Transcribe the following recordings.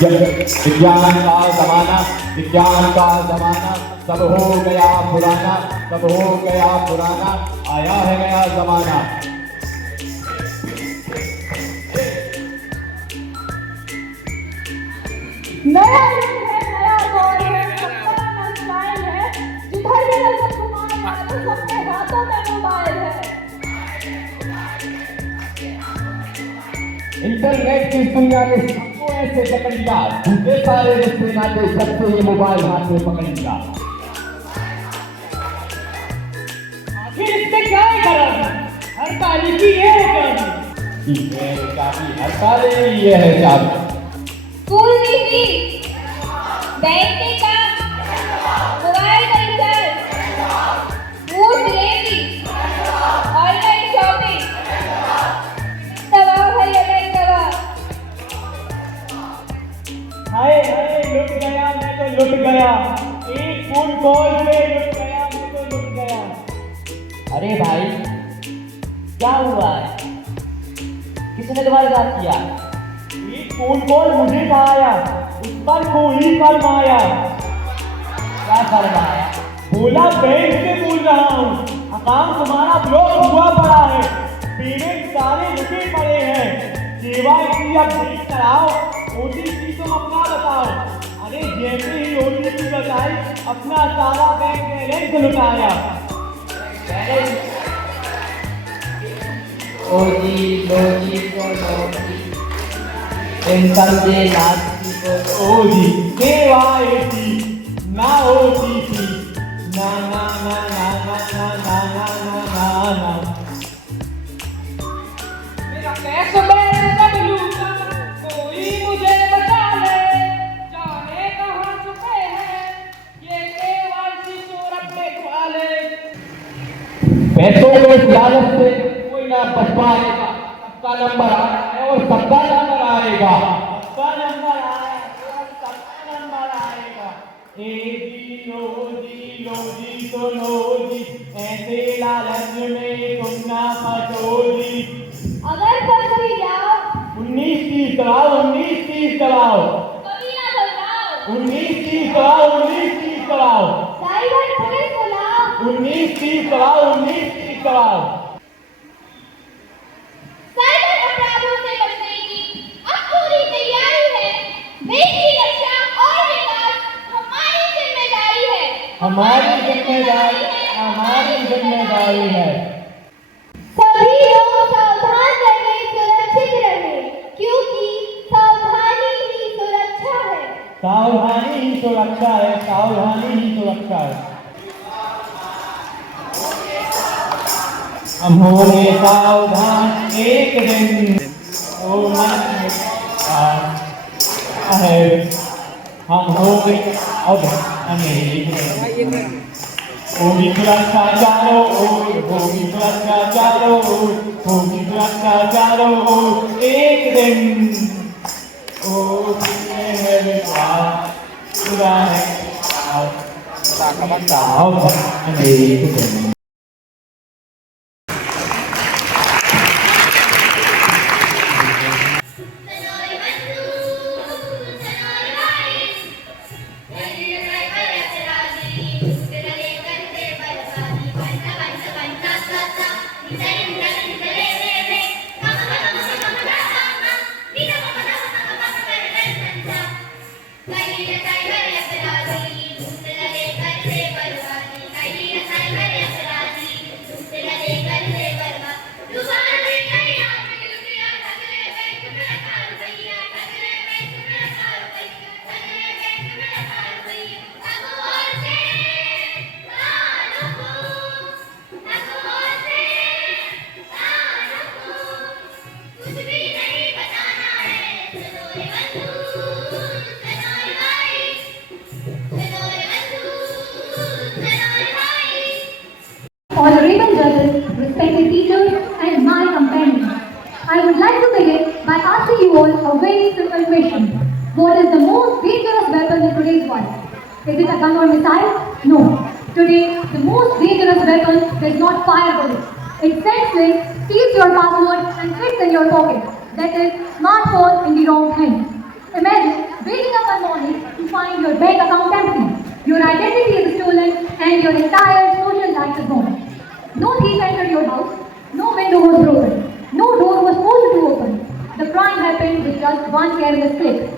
विज्ञान का जमाना, विज्ञान का जमाना, सब हो गया पुराना, सब हो गया पुराना, आया है नया जमाना। नया युग है, नया दौर है, सबका नया स्टाइल है, जिधर भी नजर घुमाए तो सबके हाथों में मोबाइल है। इंटरनेट की दुनिया में सबको ऐसे पकड़ लिया, दूसरे सारे रिश्ते नाते सबसे ये मोबाइल हाथ में पकड़ लिया। आखिर इससे क्या है करम? हर ताली की ये है चाबी, ये है चाबी, हर ताले ये है चाबी। स्कूल की फीस, बैंक के काम, मोबाइल का recharge, food delivery, online shopping, दवा भाई अलग दवा। हाय हाय लुट गया मैं तो लुट गया, एक फोन कॉल पे लुट गया मैं तो लुट गया। अरे भाई क्या हुआ है? किसने तुम्हारे साथ किया? एक फोन कॉल मुझे था आया, उस पर कोई फरमाया, क्या फरमाया? बोला बैंक से बोल रहा हूँ, अकाउंट तुम्हारा ब्लॉक हुआ पड़ा है, पेमेंट सारे रुके पड़े हैं, केवाईसी अपडेट कराओ, ओटीपी तुम अपना बताओ। अरे जैसे ही ओटीपी बताई अपना सारा बैंक बैलेंस लुटाया। ओ जी लो जी को लो जी, इन समझे नाची को ओ जी केवाईसी ना ओटीपी ना ना ना ना ना ना ना ना ना ना। मेरा कैश बैलेंस सब लूटा, कोई मुझे बचा ले, जाने कहाँ छुपे हैं ये केवाईसी चोर अपडेट वाले। पैसों के इस लालच से कोई ना बच पाएगा, सबका नंबर आया है और सबका नंबर आएगा। सबका नंबर आया और सबका नंबर आएगा। ए जी लो जी तो लो जी, ऐसे लालच में तुम ना फंसो जी। अगर फंस भी जाओ 19 दबाओ 19 दबाओ कभी ना घबराओ, 19 दबाओ 19 दबाओ साइबर पुलिस बुलाओ, 19 दबाओ 19 दबाओ। साइबर अपराधों से बचने की अब पूरी तैयारी है, देश की रक्षा और विकास हमारी जिम्मेदारी है, हमारी जिम्मेदारी है। सभी लोग सावधान रहे, सुरक्षित रहे, क्योंकि सावधानी ही सुरक्षा है। सावधानी ही सुरक्षा है, सावधानी ही सुरक्षा है। हम होंगे सावधान एक दिन, ओ मन है हम होंगे सावधान एक दिन। होगी सुरक्षा चारों ओर, होगी सुरक्षा चारों ओर, होगी सुरक्षा चारों ओर एक दिन। ओ है विश्वास पूरा है सावधान एक दिन। Honorable judges, respected teachers, and my companions, I would like to begin by asking you all a very simple question. What is the most dangerous weapon in today's world? Is it a gun or missile? No. Today, the most dangerous weapon does not fire bullets. It sends links, steals your password, and fits in your pocket. That is, smartphone in the wrong hands. Imagine your entire social life is gone. No thief entered your house, no window was broken, no door was forced to open. The crime happened with just one careless click.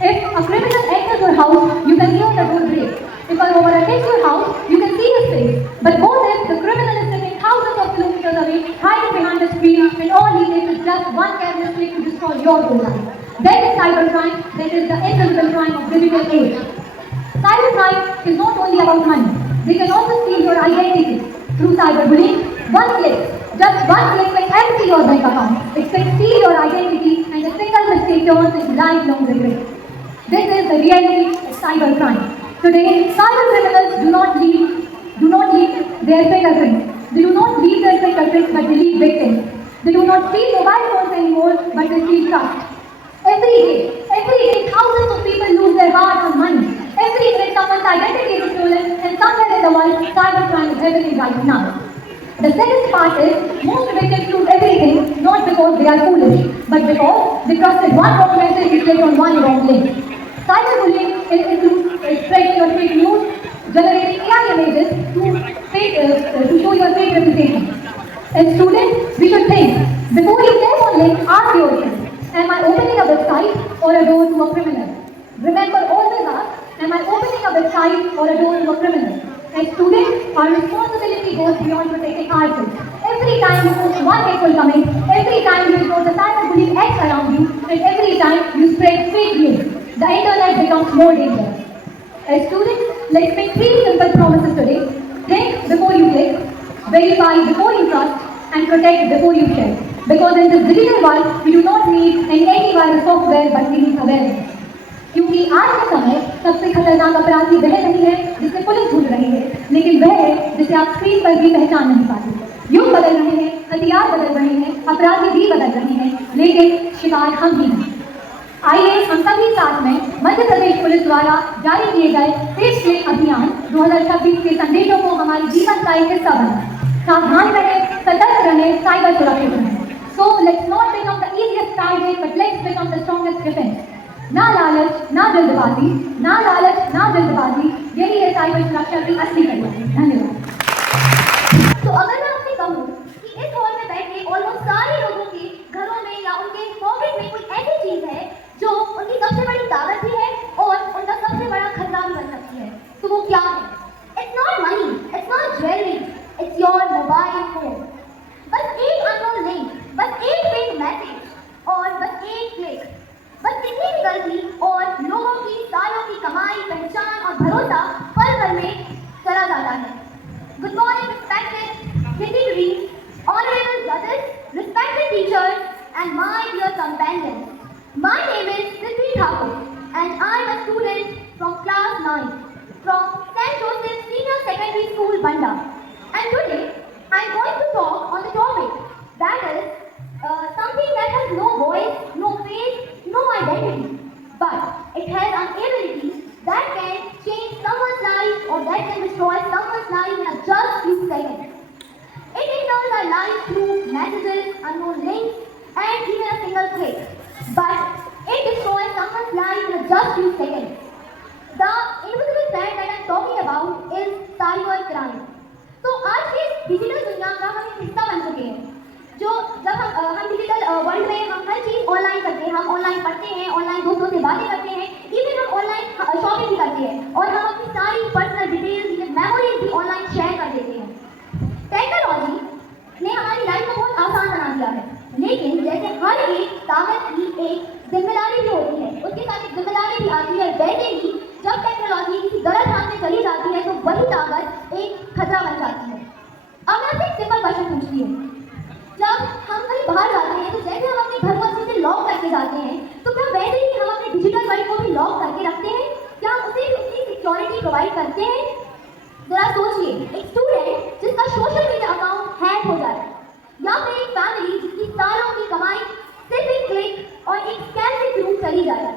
If a criminal enters your house, you can hear the door break. If a robber attacks your house, you can see his face. But what if the criminal is sitting thousands of kilometers away, hiding behind the screen, and all he takes is just one careless click to destroy your whole life? That is cybercrime. That is the invisible crime of digital age. Cybercrime is not only about money. They can also steal your identity through cyberbullying. One click. Just one click can empty your bank account. It can steal your identity, and a single mistake turns into lifelong regret. This is the reality of cybercrime. Today, cyber criminals do not leave their fingerprints. They do not leave their fingerprints, but they leave victims. They do not steal mobile phones anymore, but they steal trust. Every day, thousands of people lose their hard-earned money. Every minute, someone's identity is stolen, and somewhere in the world, cybercrime is happening right now. The second part is, most victims lose everything, not because they are foolish, but because they trusted one wrong message and clicked on one wrong link. Cyberbullying includes spreading your fake news, generating AI images to show your fake reputation. As students, we should think, before you click on link, ask yourself, am I opening a website or a door to a criminal? Remember, always ask, am I opening a website or a door to a criminal? As students, our responsibility goes beyond protecting ourselves. Every time you post one hateful comment, every time you ignore the cyberbullying acts around you, and every time you spread fake news, the internet becomes more dangerous. As students, let's make 3 simple promises today. Think before you click, verify before you trust, and protect before you share. Because in this digital world, we do not need any antivirus software, but we need awareness. क्योंकि आज के समय सबसे खतरनाक अपराधी वह नहीं है जिसे पुलिस ढूंढ रही है, लेकिन वह है जिसे आप स्क्रीन पर भी पहचान नहीं पाते। युग बदल रहे हैं, हथियार बदल रहे हैं, अपराधी भी बदल रहे हैं, लेकिन शिकार हम ही हैं। आइए हम सभी साथ में मध्य प्रदेश पुलिस द्वारा जारी किए गए सेफ क्लिक अभियान 2026 के संदेशों को हमारे जीवन का एक हिस्सा बनाएं। सावधान रहें, सतर्क रहें, साइबर सुरक्षित रहें। So let's not become the easiest target, but let's become the strongest defense. ना लालच, ना जल्दबाजी, ना लालच, ना जल्दबाजी, यही है साइबर सुरक्षा की असली कड़ी। धन्यवाद। तो अगर मैं आपसे कहूँ कि इस हॉल में बैठे ऑलमोस्ट सारे लोगों के घरों में या उनके पॉकेट में कोई ऐसी चीज है जो उनकी सबसे बड़ी ताकत भी है और उनका सबसे बड़ा खतरा भी बन सकती है, तो वो क्या है? It's not money, it's not jewelry, it's your mobile phone. बस एक अननोन लिंक, बस एक फेक मैसेज और बस एक क्लिक, बस किसी भी गलती और लोगों की सालों की कमाई, पहचान और भरोसा पल में चला जाता है। Good morning, respected dignitaries, honorable judges, respected teachers, and my dear companions. My name is Siddhi Thakur, and I am a student from class 9 from St. Joseph Senior Secondary School, Banda. And today, I am going to talk on the topic that is something that has no voice, no face, no identity, but it has an ability that can change someone's life or that can destroy someone's life in a just few seconds. It enters our lives through messages, unknown links, and even a single click. But it destroys someone's life in a just few seconds. The invisible threat that I am talking about is cyber crime. तो आज की digital दुनिया का हम एक हिस्सा बन चुके हैं। जो जब हम डिजिटल वर्ल्ड में हम हर चीज़ ऑनलाइन करते हैं, हम ऑनलाइन पढ़ते हैं, ऑनलाइन दोस्तों से बातें करते हैं, इवन हम ऑनलाइन शॉपिंग भी करते हैं और हम अपनी सारी पर्सनल डिटेल्स, मेमोरीज भी ऑनलाइन शेयर कर देते हैं। टेक्नोलॉजी ने हमारी लाइफ को बहुत आसान बना दिया है, लेकिन जैसे हर एक ताकत की एक जिम्मेदारी भी होती है, उसके साथ एक जिम्मेदारी भी आती है। वैसे ही जब टेक्नोलॉजी किसी गलत हाथ में चली जाती है तो वही ताकत एक खतरा बन जाती है। अब मैं आपसे एक सिंपल क्वेश्चन पूछती हूँ, जब हम कहीं बाहर जाते हैं तो जैसे हम अपने घर को अच्छे से लॉक करके जाते हैं, तो क्या वैसे ही हम अपने डिजिटल वर्ल्ड को भी लॉक करके रखते हैं? क्या हम उसे उतनी सिक्योरिटी प्रोवाइड करते हैं? जरा सोचिए, एक स्टूडेंट जिसका सोशल मीडिया अकाउंट हैक हो जाए, या फिर एक फैमिली जिसकी सालों की कमाई सिर्फ एक क्लिक और एक स्कैन के थ्रू चली जाए।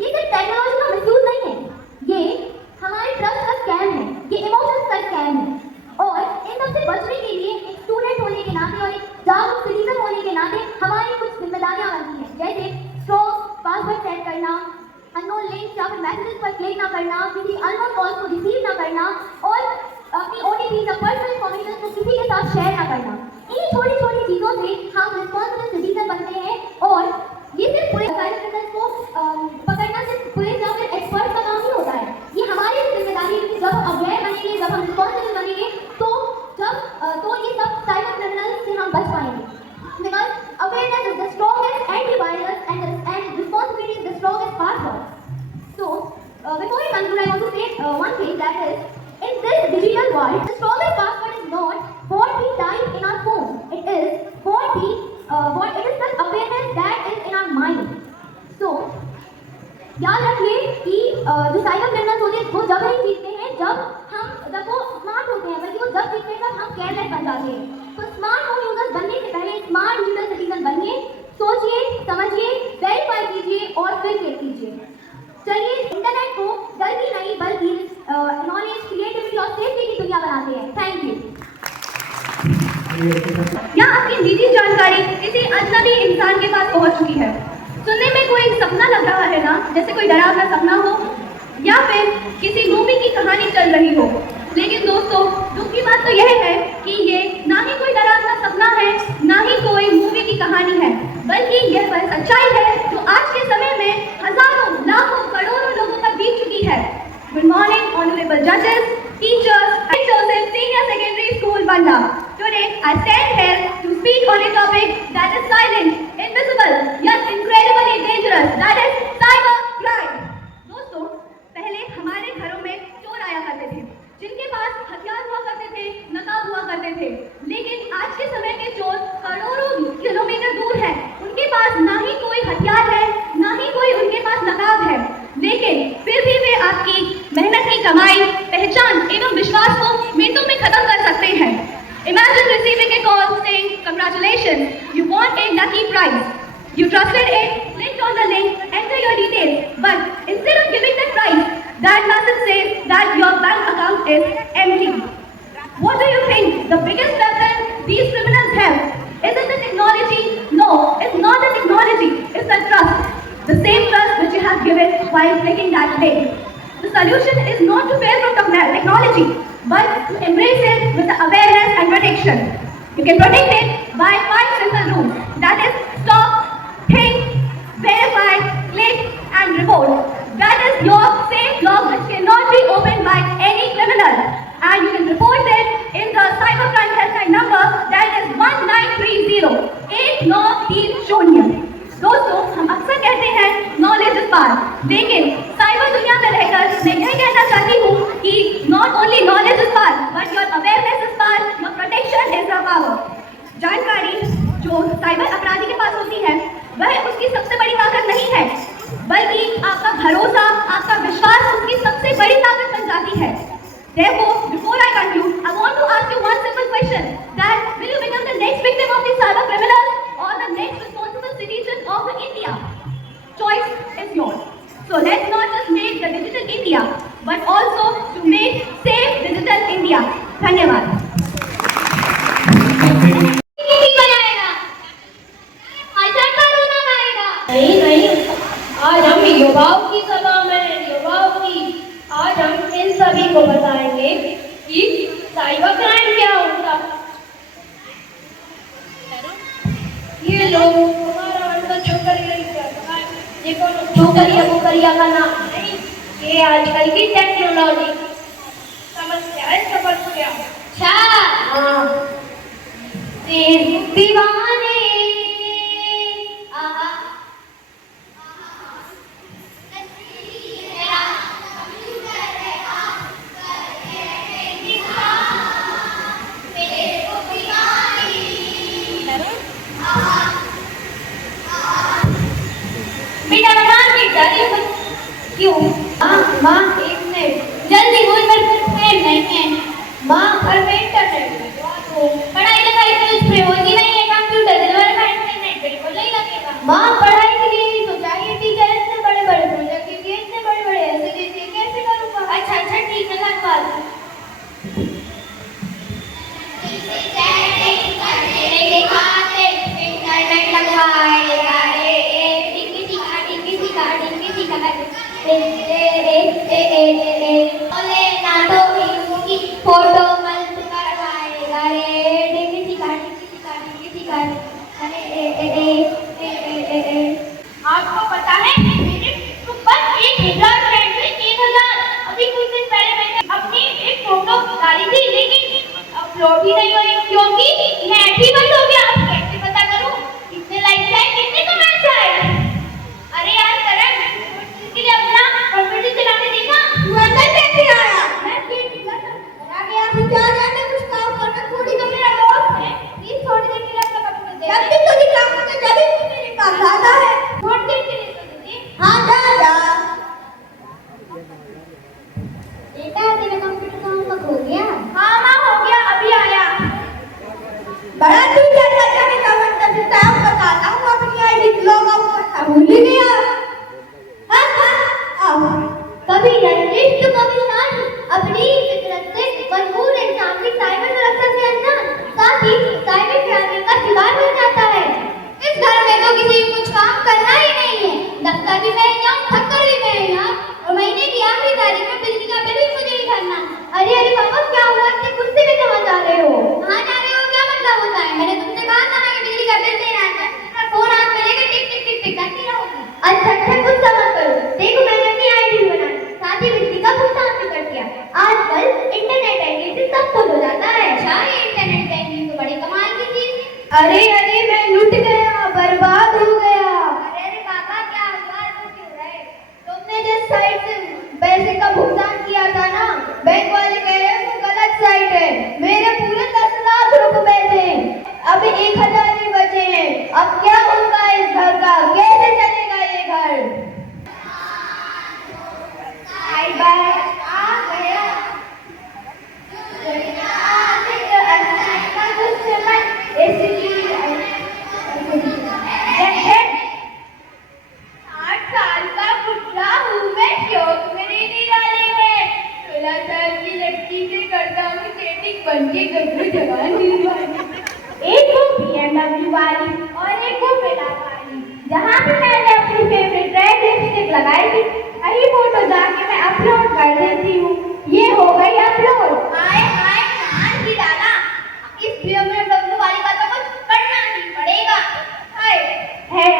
ये सिर्फ टेक्नोलॉजी का मिसयूज नहीं है, ये हमारे ट्रस्ट का स्कैम है, ये इमोशंस का स्कैम है। और इन सबसे बचने के लिए एक स्टूडेंट होने के नाते और एक जागरूक सिटीजन होने के नाते हमारी कुछ जिम्मेदारियां बनती हैं, जैसे स्ट्रॉन्ग पासवर्ड सेट करना, अननोन लिंक्स या फिर मैसेजेस पर क्लिक ना करना, किसी अननोन कॉल्स को रिसीव ना करना और अपनी OTP या पर्सनल इन्फॉर्मेशन को किसी के साथ शेयर ना करना। इन छोटी छोटी चीज़ों से हम रिस्पॉन्सिबल सिटीजन बनते हैं और ये सिर्फ पूरे साइबर क्रिमिनल्स को पकड़ना सिर्फ पुलिस या फिर एक्सपर्ट का काम नहीं होता है, ये हमारी भी जिम्मेदारी है कि जब हम अवेयर बनेंगे, जब हम रिस्पॉन्सिबल बनेंगे तो ये सब साइबर क्रिमिनल्स से हम बच पाएंगे। Because awareness is the strongest antivirus and responsibility is the strongest password. So, before I conclude, I want to say one thing, that is, in this digital world, the strongest password is not what we type in our phone. It is it is the awareness that is in our mind. So, याद रखिए कि जो cyber criminals होते हैं वो जब नहीं जीतते हैं जब वो स्मार्ट होते हैं, बल्कि वो जब जीतते हैं तब हम केयरलेस बन जाते हैं। तो स्मार्ट होम यूजर्स बनने से पहले स्मार्ट डिजिटल सिटीजन बनिए, सोचिए, समझिए, वेरीफाई कीजिए और फिर क्लिक कीजिए। चलिए इंटरनेट को डर की नहीं बल्कि नॉलेज, क्रिएटिविटी और सेफ्टी की दुनिया बनाते हैं। Thank you. या आपकी निजी जानकारी किसी अजनबी इंसान के पास पहुंच चुकी है। सुनने में कोई सपना लग रहा है ना, जैसे कोई डरावना सपना हो या फिर किसी मूवी की कहानी चल रही हो। लेकिन दोस्तों, दुख की बात तो यह है कि ये ना ही कोई डरावना सपना है, ना ही कोई मूवी की कहानी है, बल्कि यह वह सच्चाई है जो आज के समय में हजारों, लाखों, करोड़ों लोगों तक बीत चुकी है। गुड मॉर्निंग ऑनरेबल जजेस, teachers, Joseph Senior Secondary School, Banda. Today I stand here to speak on a topic that is silent, invisible, yet incredibly dangerous, that is cyber crime. दोस्तों, पहले हमारे घरों में चोर आया करते थे, जिनके पास हथियार हुआ करते थे, नकाब हुआ करते थे। लेकिन आज के समय के चोर करोड़ों किलोमीटर दूर हैं, उनके पास ना ही कोई हथियार है, ना ही कोई उनके पास नकाब है, लेकिन फिर भी वे आपकी मेहनत की कमाई, पहचान एवं विश्वास को मिनटों में खत्म कर सकते हैं। Imagine receiving a call saying, "Congratulations, you won a lucky prize. You trusted it, clicked on the link, enter your details, but instead of giving the prize, that message says that your bank account is empty." What do you think the biggest weapon these criminals have? Is it the technology? No, it's not the technology, it's the trust. The same trust which you have given while clicking that link. The solution is not to fear from technology, but to embrace it with the awareness and protection. You can protect it by 5 simple rules. That is, stop, think, verify, click, and report. That is your safe log which cannot be opened by any criminal. And you can report it in the cybercrime helpline number, that is 1930 8930. दोस्तों, हम अक्सर कहते हैं knowledge is power, लेकिन cyber दुनिया में रहकर मैं यह कहना चाहती हूँ कि not only knowledge is power, but your awareness is power, your protection is the power. जानकारी जो साइबर अपराधी के पास होती है, वह उसकी सबसे बड़ी ताकत नहीं है, बल्कि आपका भरोसा, आपका विश्वास उसकी सबसे बड़ी ताकत बन जाती है। Therefore, before I conclude, I want to ask you one simple question: that will you become the next victim of the cyber criminals or the next responsible citizen of India? Choice is yours. So let's not just make the digital India, but also to make safe digital India. धन्यवाद। नहीं, आज हम युवाओं की सभा में आज हम इन सभी को बताएंगे कि साइबर क्राइम क्या होता है। ये लोग हमारा अंदर छोकरिया का नाम नहीं, ये आजकल की टेक्नोलॉजी समस्या है। समस्या अच्छा, हाँ, दीवाने क्यों? माँ एक मिनट, जल्दी बोल, मेरे पास पेन नहीं है। माँ घर में इंटरनेट पढ़ाई लिखाई तो इस पे होती नहीं है, कंप्यूटर दिलवाने का इंटरनेट बिल्कुल नहीं लगेगा। माँ पढ़ाई के लिए ही तो चाहिए टीचर, इतने बड़े बड़े प्रोजेक्ट के लिए इतने बड़े बड़े ऐसे जैसे कैसे करूँगा? अच्छा ठीक है, धन्यवाद। इंटरनेट लगवाए ओले नाटो की फोटो मत करवाएगा रे डिंगी टिका अरे आपको पता है मेरे फेसबुक पर 1000 फ्रेंड है 1000 अभी कुछ दिन पहले मैंने अपनी एक फोटो डाली थी लेकिन अपलोड ही नहीं हुई क्योंकि नेट ही बंद हो गया। अब कैसे पता करूं कितने लाइक्स आए कितने कमेंट्स आए। अरे यार करण इसके लिए अपना कंप्यूटर चलाने देखा तू अंदर कैसे आया। मैं गेट निकला था गया तू क्या जाने कुछ काम करना थोड़ी तो मेरा दोस्त है प्लीज थोड़ी देर के लिए अपना कंप्यूटर दे जब भी तुझे काम करना जब भी तू मेरे पास आता है थोड़ी देर के लिए तो दे। हां जा बेटा तेरा कंप्यूटर काम हो गया। हां मां हो गया अभी आया। बड़ा तू क्या करता है कमेंट कर देता है बताता हूं अपनी आईडी लॉग आउट करता भूल ही गया। कभी जर्नलिस्ट तो कभी नॉट अपनी फितरत से भरपूर इंसान की साइबर सुरक्षा से अनजान साथ ही साइबर ट्रैफिक का शिकार बन जाता है। इस घर में तो किसी को कुछ काम करना ही नहीं है। दफ्तर भी मैं जाऊं थक्कर भी मैं यहाँ और महीने की आखिरी तारीख में बिजली का बिल भी मुझे ही भरना। अरे पापा क्या हुआ इतने गुस्से में कहाँ जा रहे हो। कहाँ जा रहे हो क्या मतलब होता है। मैंने तुमसे कहा था ना कि बिजली का बिल देना है फोन हाथ में लेकर टिक टिक टिक टिक करती रहोगी। अच्छा गुस्सा मत करो देखो मैंने अपनी आईडी बनाई साथ ही बिजली का भुगतान भी कर दिया। आजकल इंटरनेट बैंकिंग से सब कुछ हो जाता है। अच्छा ये इंटरनेट बैंकिंग तो बड़ी कमाल की चीज। अरे मैं लुट गया बर्बाद हो गया। अरे पापा क्या हुआ रो क्यों रहे। तुमने जिस साइट से पैसे का भुगतान किया था ना बैंक वाले कह रहे वो गलत साइट है। मेरे पूरे 10 लाख रुपए थे अब 1000 ही बचे हैं। अब क्या होगा इस घर का कैसे चलेगा ये घर। बाय आ गया एक को BMW वाली और एक को बिना वाली। जहाँ भी मैंने अपनी फेवरेट रेड लिपस्टिक लगाई थी वही फोटो जाके मैं अपलोड कर देती हूँ। ये हो गई अपलोड। हाय कहां की दादा इस BMW वाली का तो कुछ करना नहीं पड़ेगा। हाय है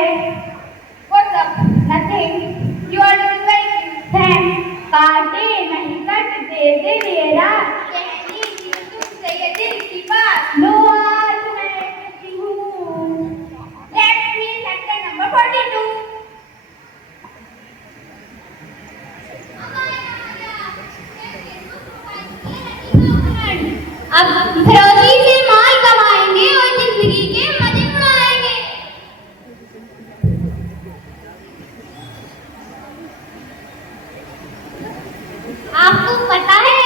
what's up nothing you are doing very good thanks. काटे नहीं कट दे दे मेरा कहनी थी तुमसे ये दिल की बात लो आज मैं कहती हूँ। Let's see sector number 42। अब फिरौती से माल कमाएंगे और जिंदगी के मजे उड़ाएंगे। आपको पता है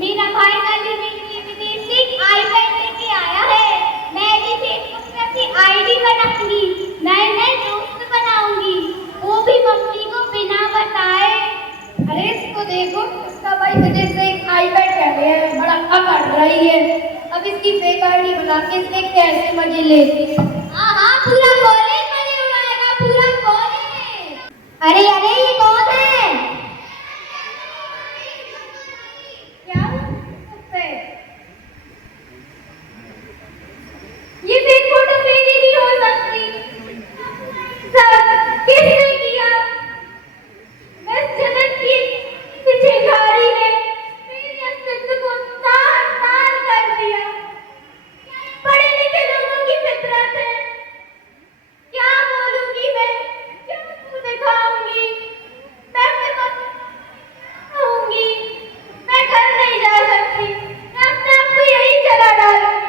मेरा भाई कल विदेश से आईपैड लेके आया है। मैं भी फेसबुक पे अपनी आईडी बनाऊंगी नए दोस्त बनाऊंगी वो भी मम्मी को बिना बताए। अरे इसको देखो इसका भाई विदेश से आईपैड कह रहे हैं बड़ा अकड़ रही है। अब इसकी फेक आईडी बना के इससे कैसे मजे लेती है। हाँ पूरा कॉलेज मजे उड़ाएगा पूरा कॉलेज। अरे ये कौन है क्या उससे ये फेक फोटो मेरी नहीं हो सकती। सर किसने किया। मैं जन्नत की चिंगारी ने मेरे अस्तित्व को तार कर दिया। पढ़े लिखे लोगों की फितरत है। क्या बोलूंगी मैं क्या मुंह दिखाऊंगी। मैं अपने पास रहूंगी मैं घर नहीं जा सकती। मैं अपने आप को यही चला डालूंगी।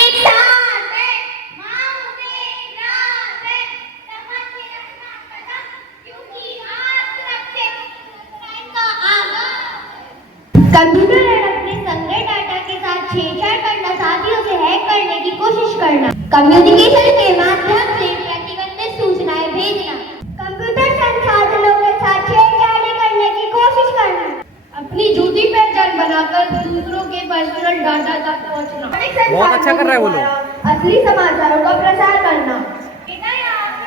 एक साथ है माँ में रात है समझ के रखना कदम क्योंकि आज रखते टाइम का आगाज। कंप्यूटर और अपने संग्रह डाटा के साथ छेड़छाड़ करना साथियों से हैक करने की कोशिश करना कम्युनिकेशन के माध्यम से प्रतिबंधित सूचनाएं भेजना कंप्यूटर संसाधनों के साथ छेड़छाड़ करने की कोशिश करना अपनी झूठी पहचान बनाकर दूसरों के पर्सनल डाटा तक पहुंचना। बहुत अच्छा कर रहा है वो लोग। असली समाचारों का प्रसार करना। बेटा यार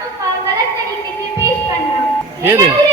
ये दे